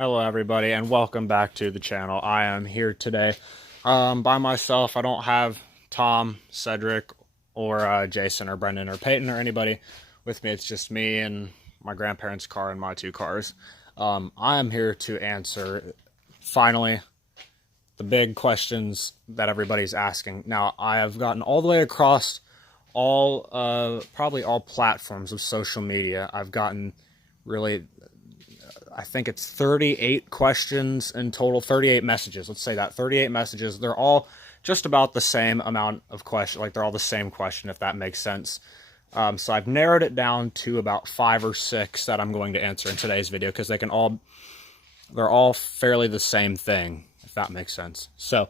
Hello everybody and welcome back to the channel. I am here today by myself. I don't have Tom, Cedric, or Jason, or Brendan, or Peyton, or anybody with me. It's just me and my grandparents' car and my two cars. I am here to answer, finally, the big questions that everybody's asking. Now, I have gotten all the way across probably all platforms of social media. I've gotten really, I think it's 38 questions in total, 38 messages. Let's say that 38 messages. They're all just about the same amount of question. Like, they're all the same question, if that makes sense. So I've narrowed it down to about 5 or 6 that I'm going to answer in today's video, because they're all fairly the same thing, if that makes sense. So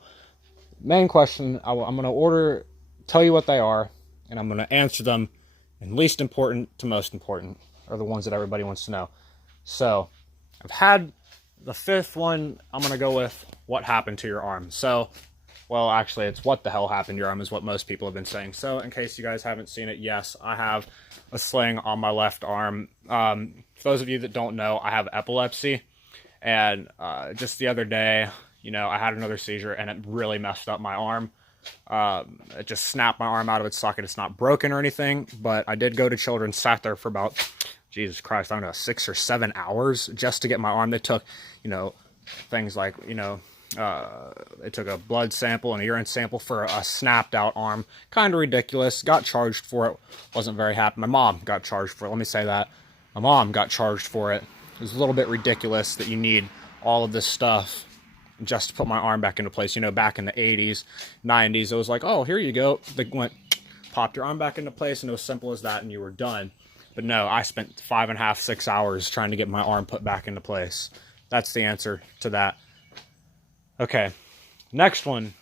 main question, I'm going to tell you what they are, and I'm going to answer them in least important to most important, are the ones that everybody wants to know. So I've had the 5th one. I'm going to go with what happened to your arm. So, well, actually, it's what the hell happened to your arm is what most people have been saying. So in case you guys haven't seen it, yes, I have a sling on my left arm. For those of you that don't know, I have epilepsy. And just the other day, I had another seizure and it really messed up my arm. It just snapped my arm out of its socket. It's not broken or anything, but I did go to Children's, sat there for about, Jesus Christ, I don't know, 6 or 7 hours just to get my arm. They took, things like, they took a blood sample and a urine sample for a snapped out arm. Kind of ridiculous. Got charged for it. Wasn't very happy. My mom got charged for it. Let me say that. My mom got charged for it. It was a little bit ridiculous that you need all of this stuff just to put my arm back into place. Back in the 80s, 90s, it was like, oh, here you go. They went, popped your arm back into place, and it was simple as that, and you were done. But no, I spent 5.5, 6 hours trying to get my arm put back into place. That's the answer to that. Okay, next one.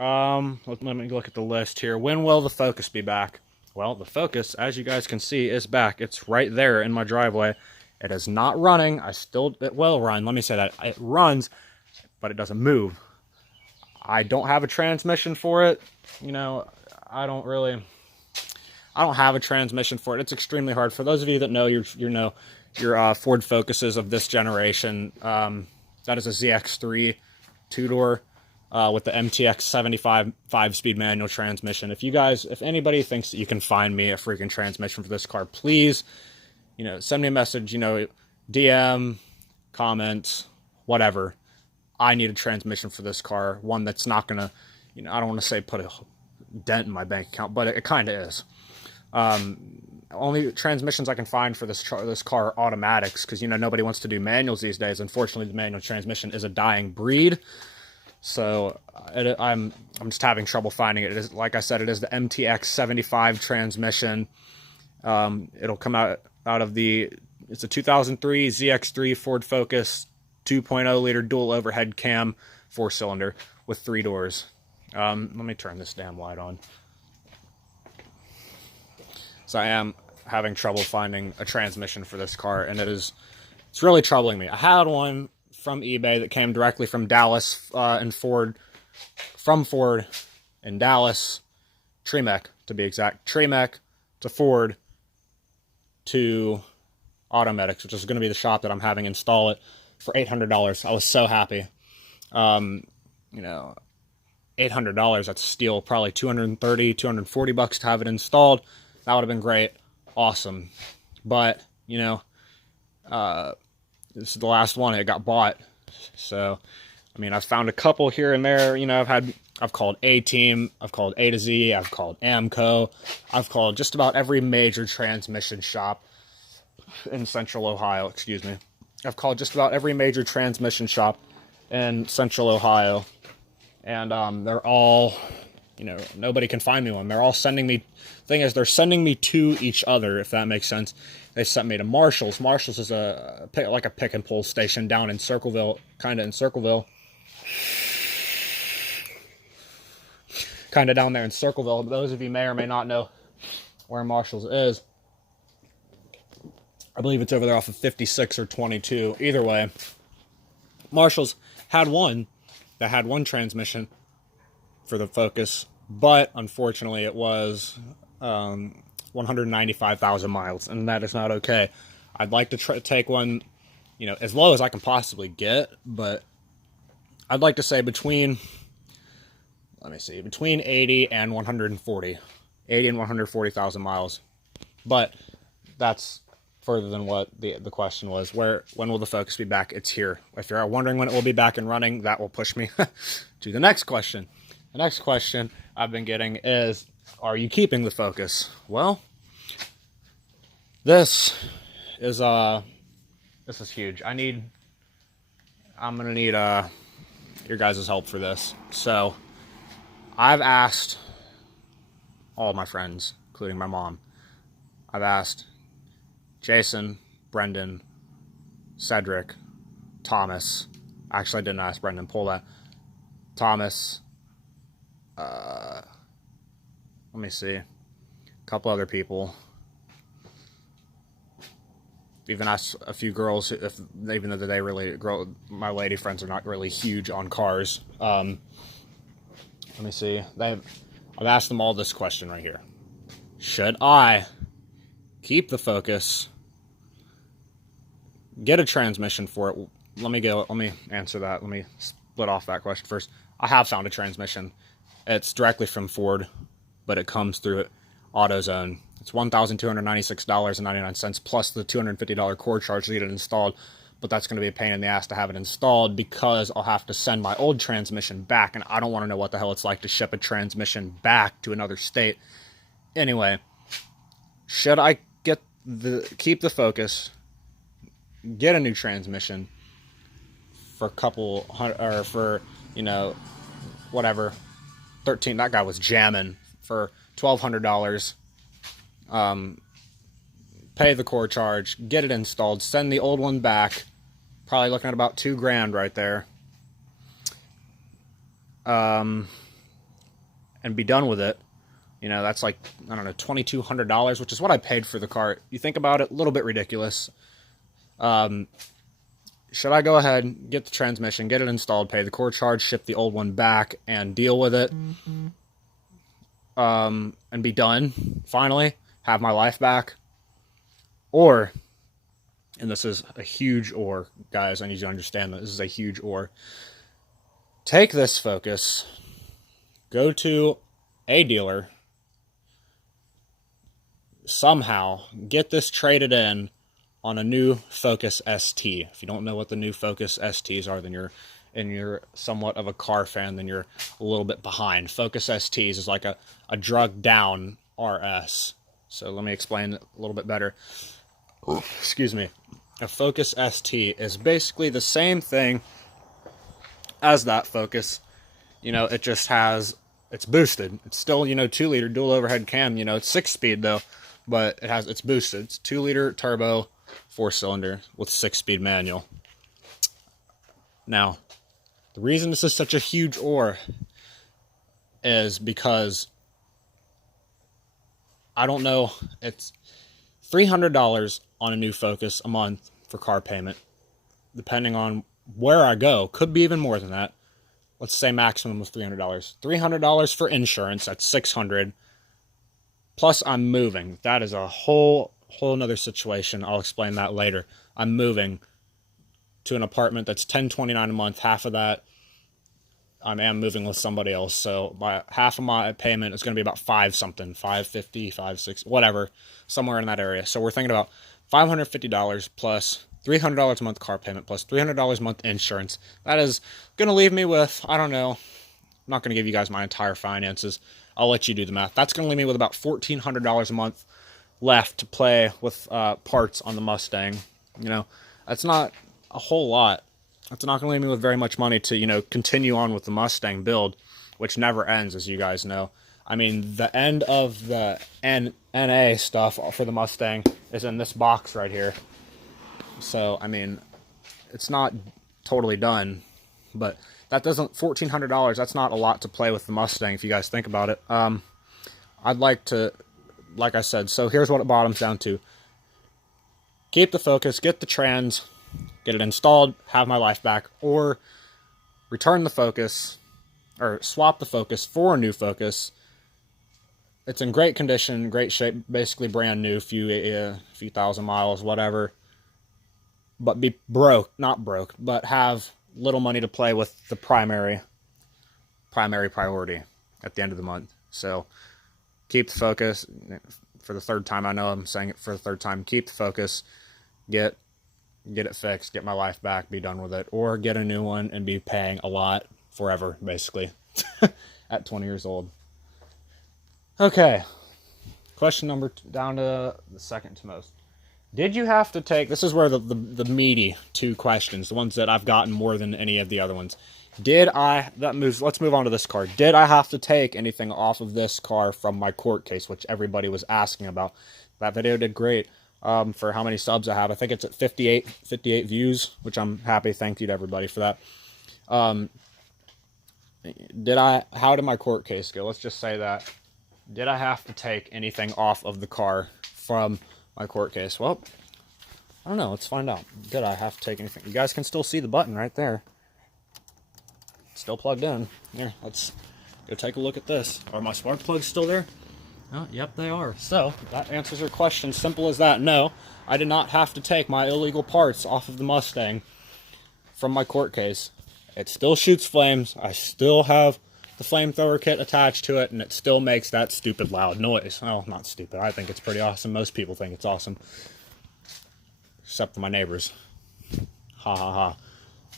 Let me look at the list here. When will the Focus be back? Well, the Focus, as you guys can see, is back. It's right there in my driveway. It is not running. It will run. Let me say that. It runs, but it doesn't move. I don't have a transmission for it. I don't have a transmission for it. It's extremely hard. For those of you that know your Ford Focuses of this generation, that is a ZX3 two-door with the MTX 75 5-speed manual transmission. If anybody thinks that you can find me a freaking transmission for this car, please, send me a message, DM, comment, whatever. I need a transmission for this car, one that's not gonna, I don't want to say put a dent in my bank account, but it kind of is. Only transmissions I can find for this car are automatics, because nobody wants to do manuals these days. Unfortunately, the manual transmission is a dying breed, so I'm just having trouble finding it. It is, like I said, it is the MTX 75 transmission. It'll come out of it's a 2003 ZX3 Ford Focus 2.0 liter dual overhead cam 4-cylinder with 3 doors. Let me turn this damn light on. So I am having trouble finding a transmission for this car, and it's really troubling me. I had one from eBay that came directly from Dallas from Ford in Dallas, Tremec to be exact, Tremec to Ford to Automedics, which is going to be the shop that I'm having install it for $800. I was so happy. $800, that's a steal. Probably $230, $240 to have it installed. That would have been great. Awesome. But, this is the last one. It got bought. So, I've found a couple here and there. I've called A-Team. I've called A to Z. I've called Amco. I've called just about every major transmission shop in Central Ohio. Excuse me. I've called just about every major transmission shop in Central Ohio. And they're all, nobody can find me one. They're all sending me, thing is, they're sending me to each other, if that makes sense. They sent me to Marshall's. Marshall's is like a pick and pull station down in Circleville, kind of down there in Circleville. Those of you may or may not know where Marshall's is. I believe it's over there off of 56 or 22. Either way, Marshall's had one that had one transmission for the Focus, but unfortunately it was 195,000 miles, and that is not okay. I'd like to take one you know, as low as I can possibly get, but I'd like to say between, let me see, between 80 and 140. 80 and 140,000 miles. But that's further than what the question was. When will the Focus be back? It's here. If you're wondering when it will be back and running, that will push me to the next question. The next question I've been getting is, are you keeping the Focus? Well, this is huge. I'm gonna need your guys' help for this. So I've asked all my friends, including my mom. I've asked Jason, Brendan, Cedric, Thomas. Actually, I didn't ask Brendan. Pull that. Thomas. Let me see. A couple other people. Even asked a few girls if, even though they really, my lady friends are not really huge on cars. Let me see. I've asked them all this question right here. Should I keep the Focus, get a transmission for it? Let me answer that. Let me split off that question first. I have found a transmission. It's directly from Ford, but it comes through AutoZone. It's $1,296.99 plus the $250 core charge to get it installed. But that's going to be a pain in the ass to have it installed because I'll have to send my old transmission back, and I don't want to know what the hell it's like to ship a transmission back to another state. Anyway, should I keep the Focus, get a new transmission for a couple hundred, or for, you know, whatever, 13, that guy was jamming, for $1,200, pay the core charge, get it installed, send the old one back, probably looking at about $2,000 right there, and be done with it. You know, that's like, I don't know, $2,200, which is what I paid for the car. You think about it, a little bit ridiculous. Should I go ahead, get the transmission, get it installed, pay the core charge, ship the old one back, and deal with it, and be done, finally, have my life back? Or, and this is a huge or, guys, I need you to understand that this is a huge or, take this Focus, go to a dealer, somehow get this traded in on a new Focus ST. If you don't know what the new Focus STs are, then you're somewhat of a car fan, then you're a little bit behind. Focus STs is like a drugged down RS. So let me explain it a little bit better. Excuse me. A Focus ST is basically the same thing as that Focus. You know, it just has, it's boosted. It's still, you know, 2-liter dual overhead cam. You know, it's 6-speed though, but it's boosted. It's 2-liter turbo, 4-cylinder with 6-speed manual. Now, the reason this is such a huge or is because I don't know, it's $300 on a new Focus a month for car payment, depending on where I go. Could be even more than that. Let's say maximum of $300. $300 for insurance, that's $600. Plus I'm moving. That is a whole nother situation. I'll explain that later. I'm moving to an apartment that's $1,029 a month. Half of that I am moving with somebody else, so by half of my payment is going to be about $5-something, $550, $560, whatever, somewhere in that area. So we're thinking about $550 plus $300 a month car payment plus $300 a month insurance. That is going to leave me with, I don't know, I'm not going to give you guys my entire finances. I'll let you do the math. That's going to leave me with about $1,400 a month left to play with parts on the Mustang. You know, that's not a whole lot. That's not going to leave me with very much money to, you know, continue on with the Mustang build, which never ends, as you guys know. I mean, the end of the NA stuff for the Mustang is in this box right here. So, I mean, it's not totally done, but that doesn't, $1,400, that's not a lot to play with the Mustang if you guys think about it. I'd like to, like I said, so here's what it bottoms down to. Keep the Focus, get the trans, get it installed, have my life back, or return the Focus, or swap the Focus for a new Focus. It's in great condition, great shape, basically brand new, few thousand miles, whatever. but be broke, not broke, but have little money to play with the primary priority at the end of the month. So keep the focus. For the third time, I know I'm saying it for the third time, keep the focus, get it fixed, get my life back, be done with it, or get a new one and be paying a lot forever, basically, at 20 years old. Okay, question number down to the second to most. Did you have to take, this is where the meaty two questions, the ones that I've gotten more than any of the other ones. Let's move on to this car. Did I have to take anything off of this car from my court case, which everybody was asking about? That video did great. For how many subs I have. I think it's at 58 views, which I'm happy. Thank you to everybody for that. How did my court case go? Let's just say that. Did I have to take anything off of the car from my court case? Well, I don't know. Let's find out. Did I have to take anything? You guys can still see the button right there. Still plugged in. Here, let's go take a look at this. Are my spark plugs still there? Oh, yep, they are. So, that answers your question. Simple as that. No, I did not have to take my illegal parts off of the Mustang from my court case. It still shoots flames. I still have the flamethrower kit attached to it, and it still makes that stupid loud noise. Well, not stupid. I think it's pretty awesome. Most people think it's awesome. Except for my neighbors. Ha ha ha.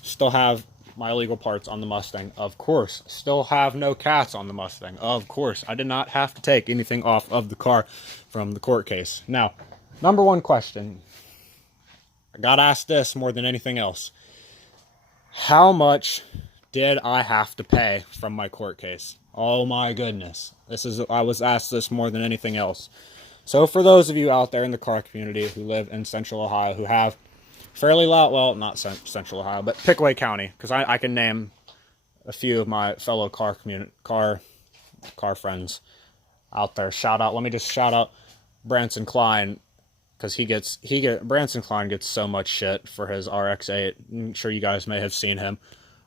Still have my illegal parts on the Mustang, of course. Still have no cats on the Mustang, of course. I did not have to take anything off of the car from the court case. Now, number one question. I got asked this more than anything else. How much did I have to pay from my court case? Oh my goodness. I was asked this more than anything else. So for those of you out there in the car community who live in Central Ohio, who have fairly loud, well, not Central Ohio, but Pickaway County, because I can name a few of my fellow car friends out there. Let me just shout out Branson Klein, because Branson Klein gets so much shit for his RX-8. I'm sure you guys may have seen him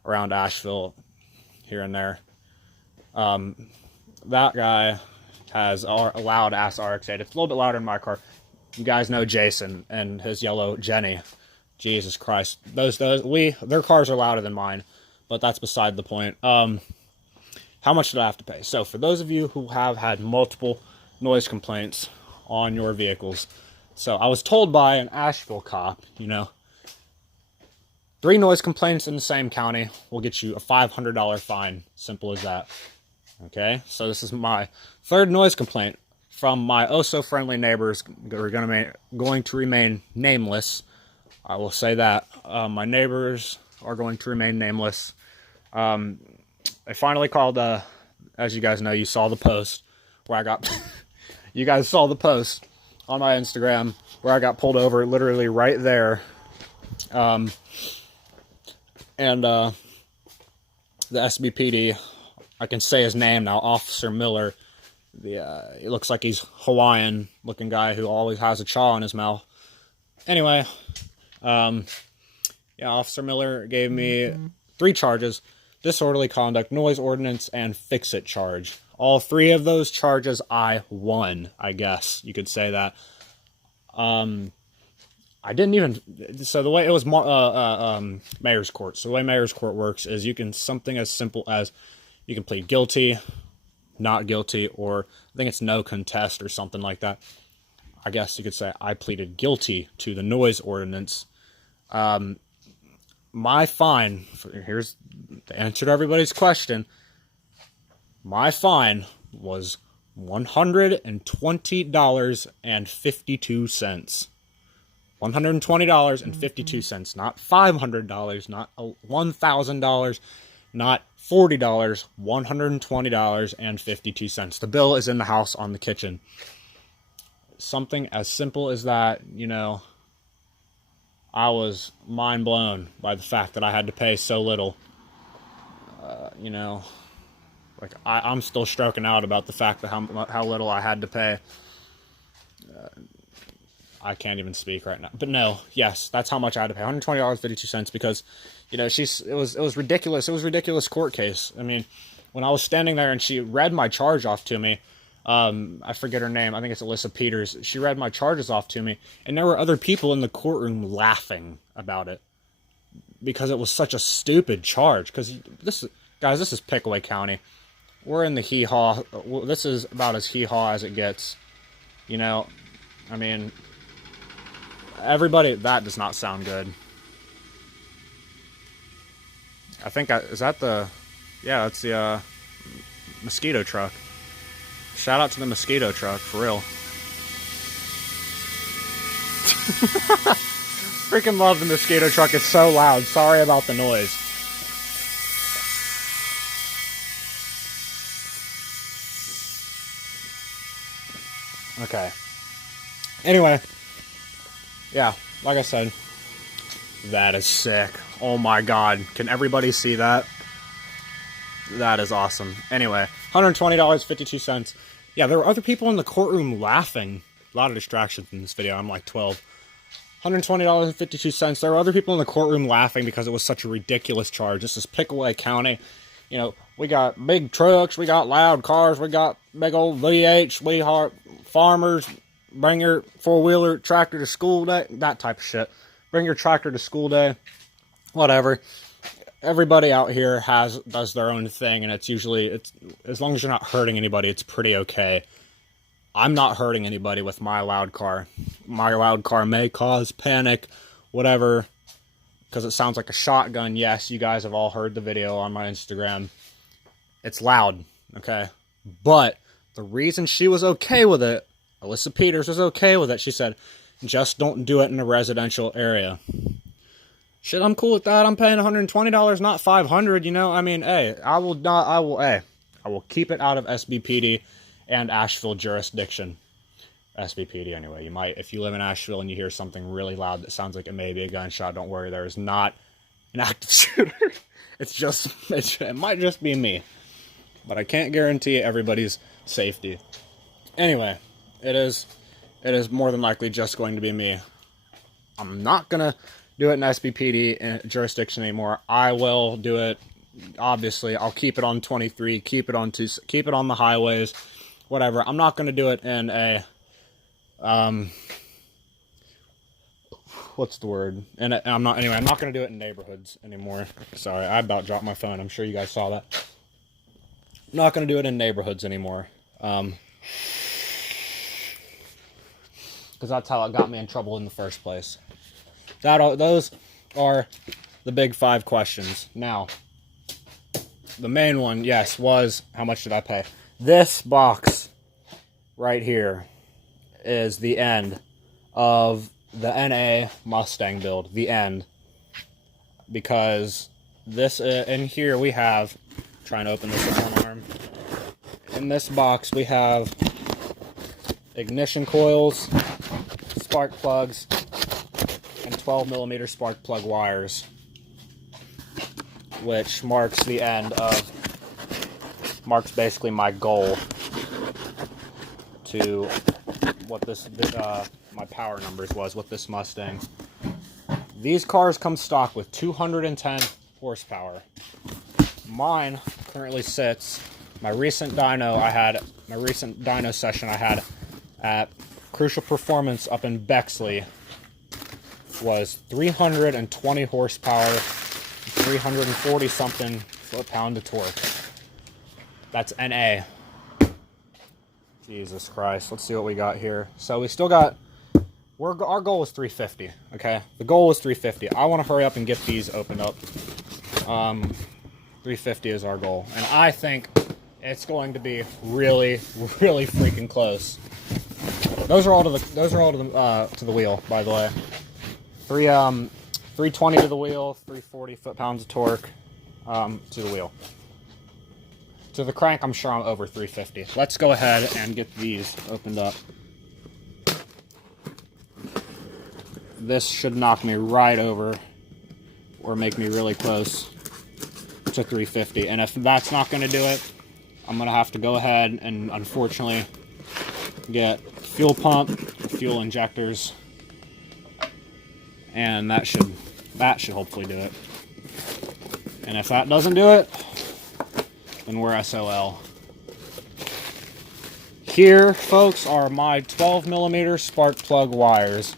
around Asheville here and there. That guy has a loud ass RX-8. It's a little bit louder than my car. You guys know Jason and his yellow Jenny. Jesus Christ. Their cars are louder than mine, but that's beside the point. How much did I have to pay? So for those of you who have had multiple noise complaints on your vehicles, so I was told by an Asheville cop, 3 noise complaints in the same county will get you a $500 fine. Simple as that. Okay, so this is my 3rd noise complaint from my oh-so-friendly neighbors that are going to remain nameless. I will say that. My neighbors are going to remain nameless. I finally called, as you guys know, you saw the post where I got... you guys saw the post on my Instagram where I got pulled over literally right there. And the SBPD, I can say his name now, Officer Miller. It looks like he's Hawaiian looking guy who always has a chaw in his mouth. Anyway, Officer Miller gave me 3 charges: disorderly conduct, noise ordinance, and fix-it charge. All 3 of those charges I won, I guess you could say that. I didn't even, so the way it was mayor's court. So the way mayor's court works is something as simple as you can plead guilty, not guilty, or I think it's no contest or something like that. I guess you could say I pleaded guilty to the noise ordinance. My fine, here's the answer to everybody's question. My fine was $120.52. $120.52, not $500, not $1,000, not $40, $120.52. The bill is in the house on the kitchen. Something as simple as that, I was mind blown by the fact that I had to pay so little. I'm still stroking out about the fact that how little I had to pay. I can't even speak right now. But no, yes, that's how much I had to pay. $120.52 because, it was ridiculous. It was a ridiculous court case. I mean, when I was standing there and she read my charge off to me, I forget her name. I think it's Alyssa Peters. She read my charges off to me, and there were other people in the courtroom laughing about it because it was such a stupid charge. Because guys, this is Pickaway County. We're in the hee-haw. This is about as hee-haw as it gets. You know, I mean, everybody, that does not sound good. I think, is that the, yeah, that's the mosquito truck. Shout out to the mosquito truck, for real. Freaking love the mosquito truck, it's so loud. Sorry about the noise. Okay. Anyway, yeah, like I said, that is sick. Oh my god, can everybody see that? That is awesome. Anyway, $120.52. Yeah, there were other people in the courtroom laughing. A lot of distractions in this video. I'm like 12. $120.52. There were other people in the courtroom laughing because it was such a ridiculous charge. This is Pickaway County. You know, we got big trucks, we got loud cars, we got big old VH, we are farmers, bring your four-wheeler tractor to school day, that type of shit. Bring your tractor to school day, whatever. Everybody out here does their own thing, and it's usually, as long as you're not hurting anybody, it's pretty okay. I'm not hurting anybody with my loud car. My loud car may cause panic, whatever, because it sounds like a shotgun. Yes, you guys have all heard the video on my Instagram. It's loud, okay? But the reason she was okay with it, Alyssa Peters was okay with it, she said, just don't do it in a residential area. Shit, I'm cool with that. I'm paying $120, not $500, you know? I mean, hey, I will keep it out of SBPD and Asheville jurisdiction. SBPD anyway. You might, if you live in Asheville and you hear something really loud that sounds like it may be a gunshot, don't worry, there is not an active shooter. It might just be me. But I can't guarantee everybody's safety. Anyway, it is more than likely just going to be me. I'm not gonna do it in SBPD jurisdiction anymore. I will do it, obviously. I'll keep it on 23, keep it on the highways, whatever. I'm not gonna do it in a what's the word? And I'm not gonna do it in neighborhoods anymore. Sorry, I about dropped my phone. I'm sure you guys saw that. I'm not gonna do it in neighborhoods anymore. Because that's how it got me in trouble in the first place. Those are the big 5 questions. Now, the main one, yes, was how much did I pay? This box right here is the end of the NA Mustang build. The end. Because this, in here we have, trying to open this with one arm. In this box we have ignition coils, spark plugs, and 12mm spark plug wires, which marks the end of, marks basically my goal to what this my power numbers was with this Mustang. These cars come stock with 210 horsepower. Mine currently sits, my recent dyno session I had at Crucial Performance up in Bexley was 320 horsepower, 340 something foot-pound of torque. That's NA. Jesus Christ. Let's see what we got here. So we still got, our goal was 350, okay? The goal was 350. I want to hurry up and get these opened up. 350 is our goal. And I think it's going to be really, really freaking close. Those are all to the wheel, by the way. 320 to the wheel, 340 foot-pounds of torque to the wheel. To the crank, I'm sure I'm over 350. Let's go ahead and get these opened up. This should knock me right over, or make me really close to 350. And if that's not going to do it, I'm going to have to go ahead and, unfortunately, get fuel pump, fuel injectors, and that should hopefully do it. And if that doesn't do it, then we're SOL. Here, folks, are my 12mm spark plug wires.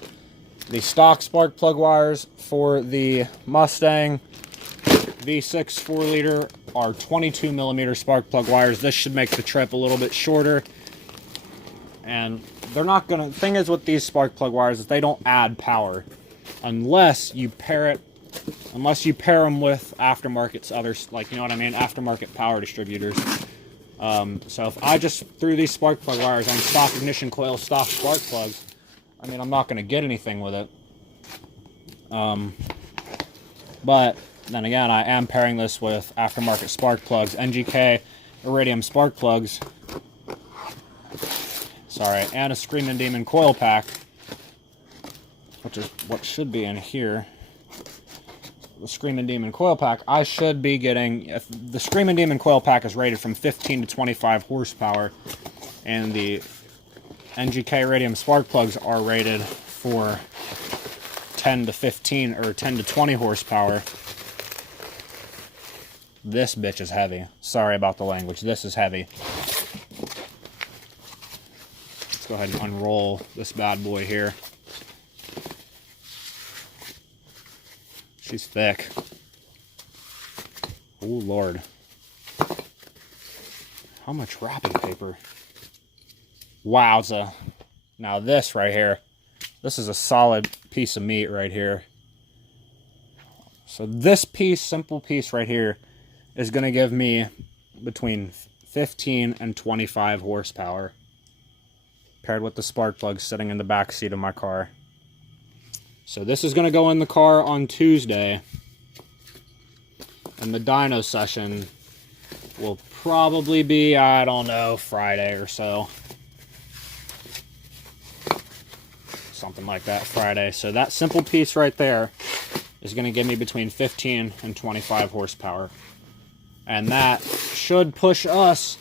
The stock spark plug wires for the Mustang V6 4-liter are 22mm spark plug wires. This should make the trip a little bit shorter. And they're not gonna, the thing is with these spark plug wires is they don't add power unless you pair them with aftermarket's others, like, you know what I mean, aftermarket power distributors. So if I just threw these spark plug wires on stock ignition coil, stock spark plugs, I mean, I'm not going to get anything with it. But then again, I am pairing this with aftermarket spark plugs, NGK Iridium spark plugs. Sorry, and a Screamin' Demon coil pack, which is what should be in here. The Screamin' Demon coil pack, I should be getting, if the Screamin' Demon coil pack is rated from 15 to 25 horsepower, and the NGK Iridium spark plugs are rated for 10 to 15 or 10 to 20 horsepower. This bitch is heavy. Sorry about the language. This is heavy. Let's go ahead and unroll this bad boy here. She's thick. Oh, Lord. How much wrapping paper? Wowza. Now this right here, this is a solid piece of meat right here. So this piece, simple piece right here, is going to give me between 15 and 25 horsepower, paired with the spark plug sitting in the back seat of my car. So this is going to go in the car on Tuesday, and the dyno session will probably be, I don't know, Friday or so. Something like that, Friday. So that simple piece right there is going to give me between 15 and 25 horsepower. And that should push us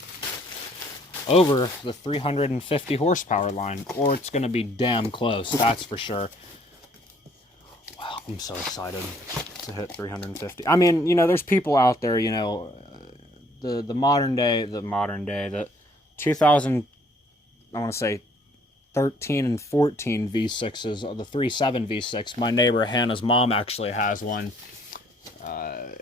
over the 350 horsepower line, or it's going to be damn close, that's for sure. Wow, I'm so excited to hit 350. I mean, you know, there's people out there, you know, the 2000, I want to say 13 and 14 V6s, or the 3.7 V6. My neighbor Hannah's mom actually has one.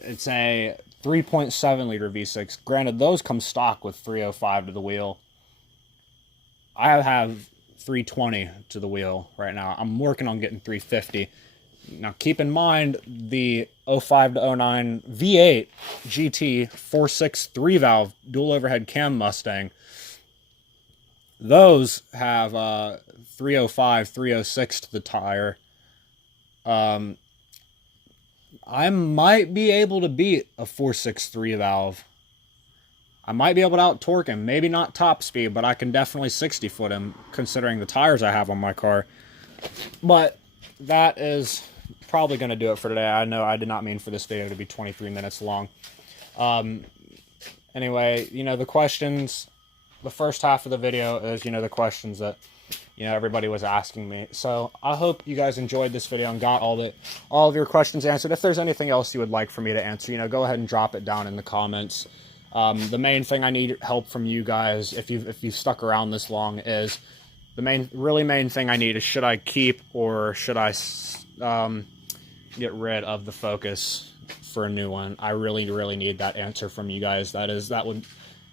It's a 3.7 liter V6. Granted, those come stock with 305 to the wheel. I have 320 to the wheel right now. I'm working on getting 350. Now, keep in mind the 05 to 09 V8 GT 4.6 3-valve dual overhead cam Mustang. Those have 305, 306 to the tire. I might be able to beat a 4.6 3-valve. I might be able to out-torque him. Maybe not top speed, but I can definitely 60-foot him, considering the tires I have on my car. But that is probably going to do it for today. I know I did not mean for this video to be 23 minutes long. Anyway, you know, the questions, the first half of the video is, you know, the questions that, you know, everybody was asking me. So I hope you guys enjoyed this video and got all of your questions answered. If there's anything else you would like for me to answer, you know, go ahead and drop it down in the comments. The main thing I need help from you guys, if you've stuck around this long, is the main thing I need is, should I keep or should I get rid of the Focus for a new one? I really need that answer from you guys. That would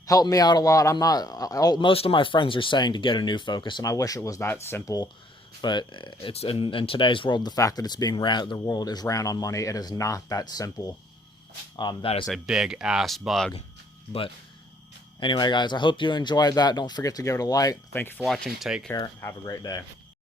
help me out a lot. Most of my friends are saying to get a new Focus, and I wish it was that simple. But it's in today's world, the fact that it's the world is ran on money, it is not that simple. That is a big ass bug. But anyway, guys, I hope you enjoyed that. Don't forget to give it a like. Thank you for watching. Take care. Have a great day.